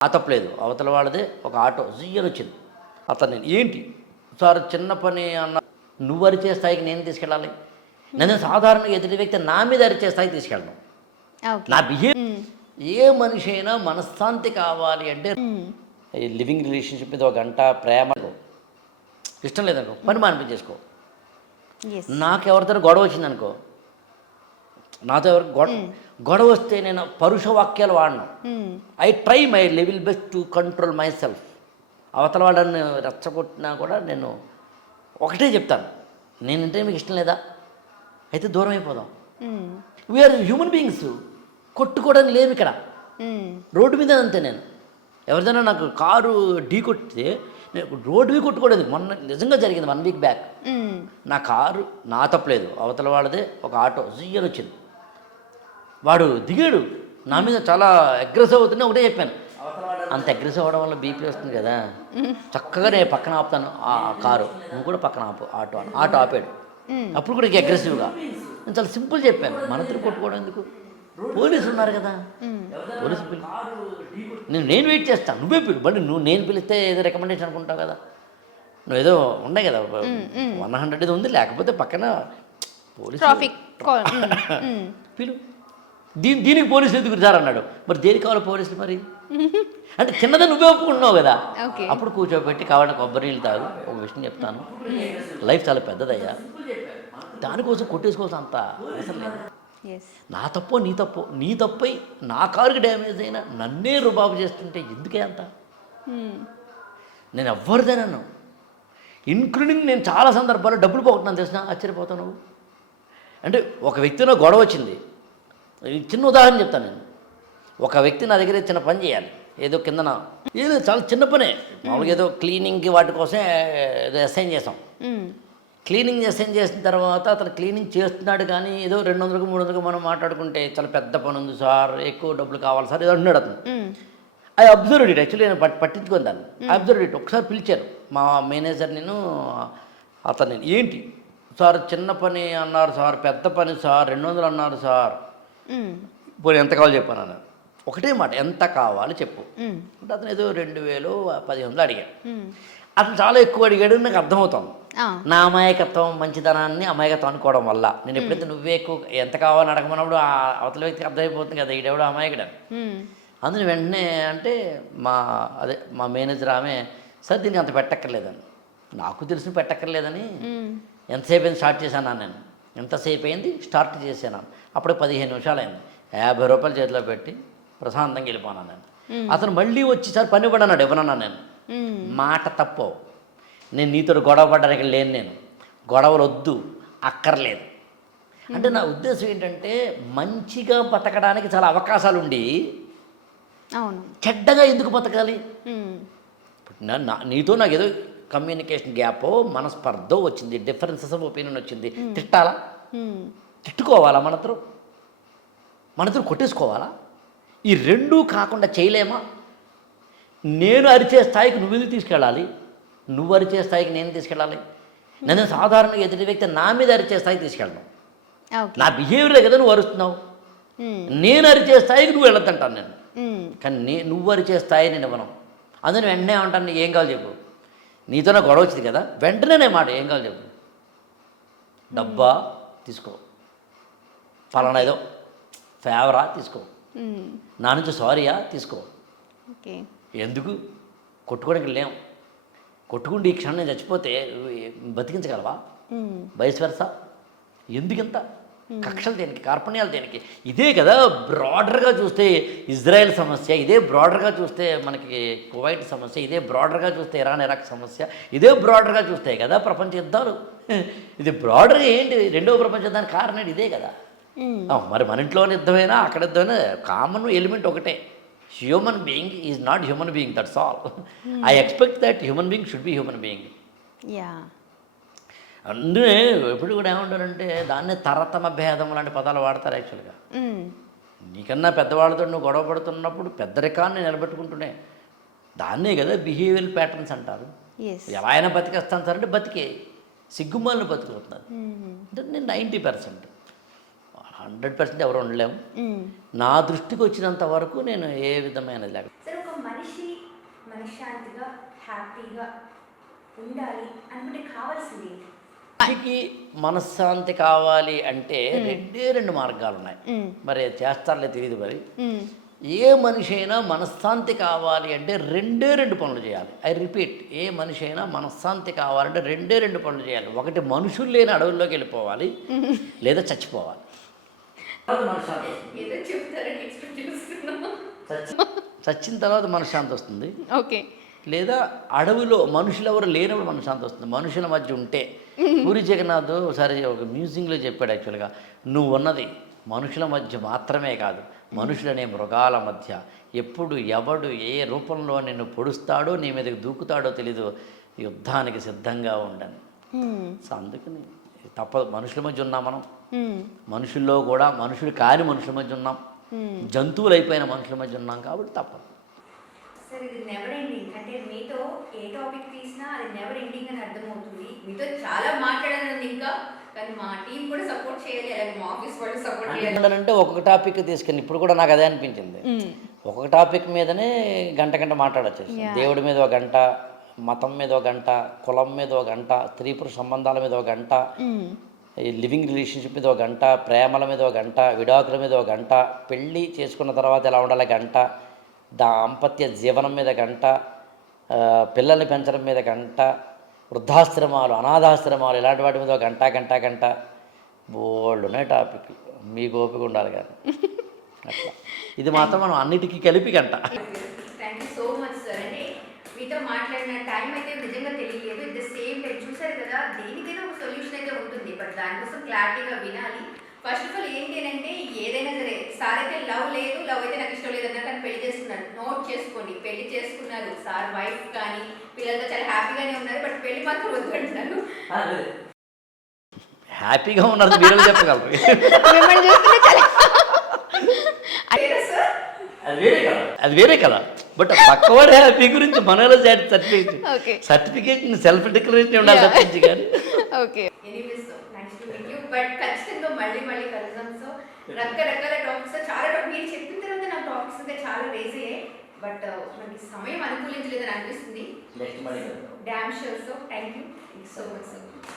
ఆ తప్పలేదు. అవతల వాళ్ళదే ఒక ఆటో జియ్యని వచ్చింది. అతను నేను ఏంటి సార్ చిన్న పని అన్న నువ్వు అరిచే స్థాయికి నేను తీసుకెళ్ళాలి. నేను సాధారణంగా ఎదుటి వ్యక్తి నా మీద అరిచే స్థాయికి తీసుకెళ్ళను. ఓకే. నా బిహేవ్ హ్మ్. ఏ మనిషి అయినా మనశ్శాంతి కావాలి అంటే హ్మ్. ఈ లివింగ్ రిలేషన్షిప్ మీద ఒక గంట ప్రేమ ఇష్టం లేదనుకో పని మానిపించేసుకో. యెస్. నాకు ఎవరితో గొడవ వచ్చిందనుకో నాతో ఎవరు హ్మ్. గొడవ వస్తే నేను పరుష వాక్యాలు వాడను. హ్మ్. I try my level best to control my self. అవతల వాళ్ళని రెచ్చగొట్టినా కూడా నేను ఒకటే చెప్తాను, నేనంటే మీకు ఇష్టం లేదా అయితే దూరం అయిపోదాం. హ్మ్. We are human beings. కొట్టుకోవడానికి లేవు ఇక్కడ. హ్మ్. రోడ్డు మీద అంతే నేను ఎవరిదైనా నాకు కారు ఢీ కొట్టితే నేను రోడ్డు మీద కొట్టుకోవడానికి మొన్న నిజంగా జరిగింది 1 వీక్ బ్యాక్. హ్మ్. నా కారు నా తప్పలేదు. అవతల వాళ్ళదే ఒక ఆటో జియ్యని వచ్చింది. వాడు దిగాడు నా మీద చాలా అగ్రెసివ్ అవుతుంటే ఒకటే చెప్పాను, అంత అగ్రెసివ్ అవ్వడం వల్ల బీపీ వస్తుంది కదా, చక్కగా నేను పక్కన ఆపుతాను ఆ కారు, నువ్వు కూడా పక్కన ఆపు ఆటో అని. ఆటో ఆపాడు. హ్మ్. అప్పుడు కూడా అగ్రెసివ్గా నేను చాలా సింపుల్ చెప్పాను, మనతో కొట్టుకోవడం ఎందుకు, పోలీసులు ఉన్నారు కదా, హ్మ్. పోలీసు పిలు, నేను వెయిట్ చేస్తాను, నువ్వే పిలు, బట్ నేను పిలిస్తే ఏదో రికమెండేషన్ అనుకుంటావు కదా, నువ్వు ఏదో ఉన్నాయి కదా హ్మ్. హ్మ్. 100 ఇది ఉంది, లేకపోతే పక్కన పోలీసు ట్రాఫిక్ హ్మ్. హ్మ్. పిలు, దీనికి పోలీసులు ఎందుకు సార్ అన్నాడు. మరి దేనికి కావాలి పోలీసులు మరి అంటే చిన్నదని నువ్వే ఒప్పుకుంటున్నావు కదా. ఓకే. అప్పుడు కూర్చోబెట్టి కావాలంటే కొబ్బరి నీళ్ళు తాగు, ఒక విషయం చెప్తాను, లైఫ్ చాలా పెద్దదయ్యా, దానికోసం కొట్టేసుకోవాల్సిన అంత అవసరం లేదు. యెస్. నా తప్పో నీ తప్పై నా కారుకి డ్యామేజ్ అయినా నన్నే రుబాబు చేస్తుంటే ఎందుకే అంత, హ్మ్. నేను ఎవ్వరిదేనన్ను, ఇంక్లూడింగ్ నేను చాలా సందర్భాల్లో డబ్బులు పోగొట్టున్నాను తెలిసిన ఆశ్చర్యపోతావు నువ్వు. అంటే ఒక వ్యక్తిలో గొడవ వచ్చింది, చిన్న ఉదాహరణ చెప్తాను నేను. ఒక వ్యక్తి నా దగ్గర చిన్న పని చేయాలి, ఏదో కిందన ఏదో చాలా చిన్న పనే, మామూలుగా ఏదో క్లీనింగ్కి వాటి కోసం ఏదో అసైన్ చేసాం. హ్మ్. క్లీనింగ్ అసైన్ చేసిన తర్వాత అతను క్లీనింగ్ చేస్తున్నాడు, కానీ ఏదో 200కు 300కు మనం మాట్లాడుకుంటే చాలా పెద్ద పని ఉంది సార్, ఎక్కువ డబ్బులు కావాలి సార్ ఏదో అంటున్నాడు అతను. హ్మ్. ఐ అబ్జర్వ్డ్ ఇట్, యాక్చువల్లీ నేను పట్టించుకొని దాన్ని అబ్జర్వ్డ్ ఇట్. ఒకసారి పిలిచారు మా మేనేజర్, నేను అతన్ని, ఏంటి సార్ చిన్న పని అన్నారు సార్, పెద్ద పని సార్, 200 అన్నారు సార్, హ్మ్. పోనీ ఎంత కావాలో చెప్పాను అన్నాను. ఒకటే మాట, ఎంత కావాలి చెప్పు హ్మ్. అంటే అతను ఏదో 2000 1500 అడిగాడు. హ్మ్. అతను చాలా ఎక్కువ అడిగాడు, నాకు అర్థమవుతాను. ఆ! నా అమాయకత్వం మంచితనాన్ని అమాయకత్వం అనుకోవడం వల్ల నేను ఎప్పుడైతే నువ్వే ఎక్కువ ఎంత కావాలని అడగమన్నప్పుడు ఆ అవతల వ్యక్తికి అర్థమైపోతుంది కదా ఈడెవడో అమాయకుడని. హ్మ్. అందుని వెంటనే అంటే మా మేనేజర్ ఆమె, సార్ దీనికి అంత పెట్టక్కర్లేదని, నాకు తెలిసి పెట్టక్కర్లేదని, హ్మ్. ఎంతసేపు అయింది స్టార్ట్ చేశాను నేను, ఎంతసేపు అయింది స్టార్ట్ చేశాను, అప్పుడే 15 నిమిషాలు అయింది, 50 రూపాయలు చేతిలో పెట్టి ప్రశాంతంగా వెళ్ళిపోనాను నేను. అతను మళ్ళీ వచ్చి సార్ పని కూడా అన్నాడు, ఇవ్వనన్నా నేను. హ్మ్. మాట తప్పు, నేను నీతో గొడవ పడ్డానికి లేను, నేను గొడవలు వద్దు అక్కర్లేదు. అంటే నా ఉద్దేశం ఏంటంటే మంచిగా బతకడానికి చాలా అవకాశాలు ఉండి అవును. చెడ్డగా ఎందుకు బతకాలి. హ్మ్. ఇప్పుడు నీతో నాకు ఏదో కమ్యూనికేషన్ గ్యాపో మనస్పర్ధో వచ్చింది, డిఫరెన్సెస్ ఆఫ్ ఒపీనియన్ వచ్చింది, తిట్టాలా, హ్మ్. తిట్టుకోవాలా, మనతో కొట్టేసుకోవాలా, ఈ రెండూ కాకుండా చేయలేమా. నేను అరిచే స్థాయికి నువ్వు ఎందుకు తీసుకెళ్ళాలి, నువ్వు అరిచే స్థాయికి నేను తీసుకెళ్ళాలి. నేను సాధారణంగా ఎదుటి వ్యక్తి నా మీద అరిచే స్థాయికి తీసుకెళ్ళను. ఓకే. నా బిహేవియరే కదా నువ్వు అరుస్తున్నావు, హ్మ్. నేను అరిచే స్థాయికి నువ్వు వెళ్ళొద్దంటాను నేను. హ్మ్. కానీ నువ్వు అరిచే స్థాయి నేను ఇవ్వను. అందుకని వెంటనే ఏమంటాను, నీకు ఏం కావాలి చెప్పు, నీతో నాకు గొడవ వచ్చింది కదా, వెంటనే మాట ఏం కావాలి చెప్పు, డబ్బా తీసుకో, ఫలానా ఏదో ఫేవరా తీసుకో, హ్మ్. నా నుంచి సారీయా తీసుకో, ఓకే. ఎందుకు కొట్టుకోవడానికి లేం, కొట్టుకుంటే ఈ క్షణం నేను చచ్చిపోతే బతికించగలవా, హ్మ్. వైస్ వెర్సా, ఎందుకింత కక్షలు దేనికి, కార్పణ్యాలు దేనికి. ఇదే కదా బ్రాడర్గా చూస్తే ఇజ్రాయెల్ సమస్య, ఇదే బ్రాడర్గా చూస్తే మనకి కువైట్ సమస్య, ఇదే బ్రాడర్గా చూస్తే ఇరాన్ ఇరాక్ సమస్య, ఇదే బ్రాడర్గా చూస్తే కదా ప్రపంచ యుద్ధాలు. ఇది బ్రాడర్గా ఏంటి, రెండవ ప్రపంచ యుద్ధానికి కారణం ఇదే కదా. హ్మ్. మరి మన ఇంట్లోని యుద్ధమైనా అక్కడ యుద్ధమైనా కామన్ ఎలిమెంట్ ఒకటే, human being is not human being, that's all. I expect that human being should be human being. Yeah! అందుకే ఎప్పుడు కూడా ఏమంటారంటే దాన్నే తరతమ భేదం లాంటి పదాలు వాడతారు యాక్చువల్గా. హ్మ్. నీకన్నా పెద్దవాళ్ళతో నువ్వు గొడవ పడుతున్నప్పుడు పెద్దరికాన్ని నిలబెట్టుకుంటూనే దాన్నే కదా బిహేవియరల్ ప్యాటర్న్స్ అంటారు. యెస్. ఎలా అయినా బతికేస్తాను సార్ అంటే బతికే సిగ్గుమాలను బతుకుతున్నారు. హ్మ్. అంటే నేను 90%, 100% ఎవరు ఉండలేము. హ్మ్. నా దృష్టికి వచ్చినంత వరకు నేను ఏ విధమైనది లేక సరే ఒక మనిషి మనశ్శాంతిగా హ్యాపీగా ఉండాలి అనుకుంటే కావాల్సింది ఏంటి? మనిషికి మనశ్శాంతి కావాలి అంటే రెండు మార్గాలు ఉన్నాయి. మరి అది చేస్తారులే తెలియదు. మరి ఏ మనిషి అయినా మనశ్శాంతి కావాలి అంటే రెండు పనులు చేయాలి. ఐ రిపీట్, ఏ మనిషి అయినా మనశ్శాంతి కావాలంటే రెండు పనులు చేయాలి. ఒకటి మనుషులు లేని అడవుల్లోకి వెళ్ళిపోవాలి, లేదా చచ్చిపోవాలి. ఏదో చెప్తారని ఎక్స్పెక్ట్ చేస్తున్నాను. చచ్చిన తర్వాత మనశ్శాంతి వస్తుంది. ఓకే. లేదా అడవిలో మనుషులు ఎవరు లేనప్పుడు మనశ్శాంతి వస్తుంది. మనుషుల మధ్య ఉంటే పూరి జగన్నాథ్ ఒకసారి ఒక మ్యూజియంలో చెప్పాడు. యాక్చువల్గా నువ్వు ఉన్నది మనుషుల మధ్య మాత్రమే కాదు, మనుషులనే మృగాల మధ్య. ఎప్పుడు ఎవడు ఏ రూపంలో నిన్ను పొడుస్తాడో నీ మీదకి దూకుతాడో తెలీదు, యుద్ధానికి సిద్ధంగా ఉండని. సో అందుకని తప్పదు, మనుషుల మధ్య ఉన్నాం మనం. మనుషుల్లో కూడా మనుషులు కాని మనుషుల మధ్య ఉన్నాం, జంతువులు అయిపోయిన మనుషుల మధ్య ఉన్నాం, కాబట్టి తప్పదు. సార్ ఇది నెవర్ ఎండింగ్. అంటే మీతో ఏ టాపిక్ తీసినా అది నెవర్ ఎండింగ్ అని అర్థమవుతుంది. మీతో చాలా మాట్లాడాలని ఉంది ఇంకా, కానీ మా టీం కూడా సపోర్ట్ చేయాలి, అలాగే మా ఆఫీస్ వాళ్ళు సపోర్ట్ చేయాలి. అంటే ఒక్కొక్క టాపిక్ తీసుకెళ్ళి ఇప్పుడు కూడా నాకు అదే అనిపించింది. ఒక్కొక్క టాపిక్ మీదనే గంట మాట్లాడచ్చు. దేవుడి మీద ఒక గంట, మతం మీద ఒక గంట, కులం మీద ఒక గంట, స్త్రీ పురుష సంబంధాల మీద ఒక గంట, లివింగ్ రిలేషన్షిప్ మీద ఒక గంట, ప్రేమల మీద ఒక గంట, విడాకుల మీద ఒక గంట, పెళ్ళి చేసుకున్న తర్వాత ఎలా ఉండాలి గంట, దాంపత్య జీవనం మీద గంట, పిల్లల్ని పెంచడం మీద గంట, వృద్ధాశ్రమాలు, అనాథాశ్రమాలు, ఇలాంటి వాటి మీద ఒక గంట బోల్డ్ ఉన్నాయి టాపిక్. మీకు ఓపిక ఉండాలి కానీ అట్లా. ఇది మాత్రం మనం అన్నిటికీ కలిపి గంట. Thank you so much sir. అంటే మీతో మాట్లాడిన టైం అయితే నిజంగా తెలియలేదు. ఇట్ ద సేమ్ టైం చూసారు కదా, దేనికైనా ఒక సొల్యూషన్ అయితే ఉంటుంది, బట్ దానికోసం క్లారిటీగా వినాలి. ఫస్ట్ ఆఫ్ ఆల్ ఏంటి అంటే ఏదైనా సరే, సార్ అయితే లవ్ లేదు, లవ్ అయితే నాకు ఇష్టం లేదు అన్నారు, కానీ పెళ్లి చేసుకున్నారు. నోట్ చేసుకోండి, పెళ్లి చేసుకున్నారు. సార్ వైఫ్ కానీ పిల్లలతో చాలా హ్యాపీగానే ఉన్నారు, బట్ పెళ్లి మాత్రం వద్దు అంటున్నారు. హ్యాపీగా ఉన్నారు మీరు చెప్పగలరు. మిమ్మల్ని చూస్తుంటే చాలా సార్ అది వేరే కదా. బట్ పక్కవాడు హ్యాపీ గురించి మనలో సర్టిఫికేషన్ సెల్ఫ్ డిక్లరేషన్ ఉండాలి తప్పించి కానీ. Okay. Anyways nice to meet you, but ఖచ్చితంగా మళ్ళీ కలుద్దాం. సో రకరకాల టాపిక్స్ చాలా మీరు చెప్పిన తర్వాత నా టాపిక్స్ అయితే చాలా రేజ్ అయ్యాయి, బట్ మనకి సమయం అనుకూలించలేదని అనిపిస్తుంది. Damn sure. So thank you so much sir.